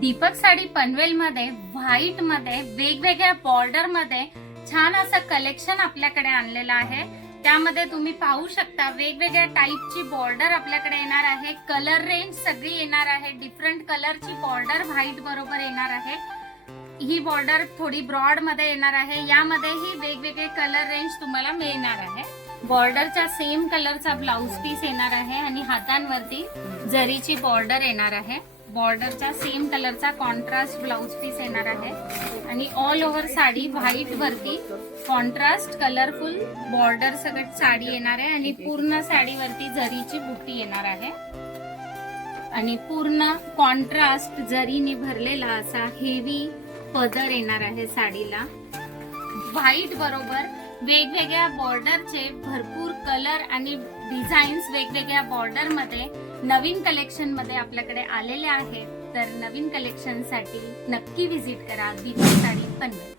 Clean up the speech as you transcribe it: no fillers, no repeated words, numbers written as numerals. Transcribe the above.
दीपक साडी पनवेल मध्ये व्हाईट मध्ये वेगवेगळ्या बॉर्डर मध्ये छान असं कलेक्शन आपल्याकडे आणलेलं आहे। त्यामध्ये तुम्ही पाहू शकता वेगवेगळ्या टाइपची बॉर्डर आपल्याकडे येणार आहे। कलर रेंज सगळी येणार आहे। डिफरंट कलरची बॉर्डर व्हाईट बरोबर येणार आहे। ही बॉर्डर थोडी ब्रॉड मध्ये येणार आहे। यामध्ये ही वेगवेगळे कलर रेंज तुम्हाला मिळणार आहे। बॉर्डरचा सेम कलरचा ब्लाउज पीस येणार आहे आणि हातांवरती जरीची बॉर्डर येणार आहे। बॉर्डरचा सेम कलरचा कॉन्ट्रास्ट ब्लाउज पीस येणार आहे आणि ऑल ओव्हर साडी व्हाईट वरती कॉन्ट्रास्ट कलरफुल बॉर्डर सगळं साडी येणार आहे आणि पूर्ण साडीवरती जरीची बुट्टी येणार आहे आणि पूर्ण कॉन्ट्रास्ट जरीने भरलेला असा हेवी पदर येणार आहे साडीला। व्हाईट बरोबर वेगवेगळ्या बॉर्डरचे भरपूर कलर आणि डिझाईन्स वेगवेगळ्या बॉर्डर मध्ये नवीन कलेक्शन मध्ये आपल्याकडे आलेले आहेत। तर नवीन कलेक्शन साठी नक्की विजिट करा दीपक साडी पनवेल।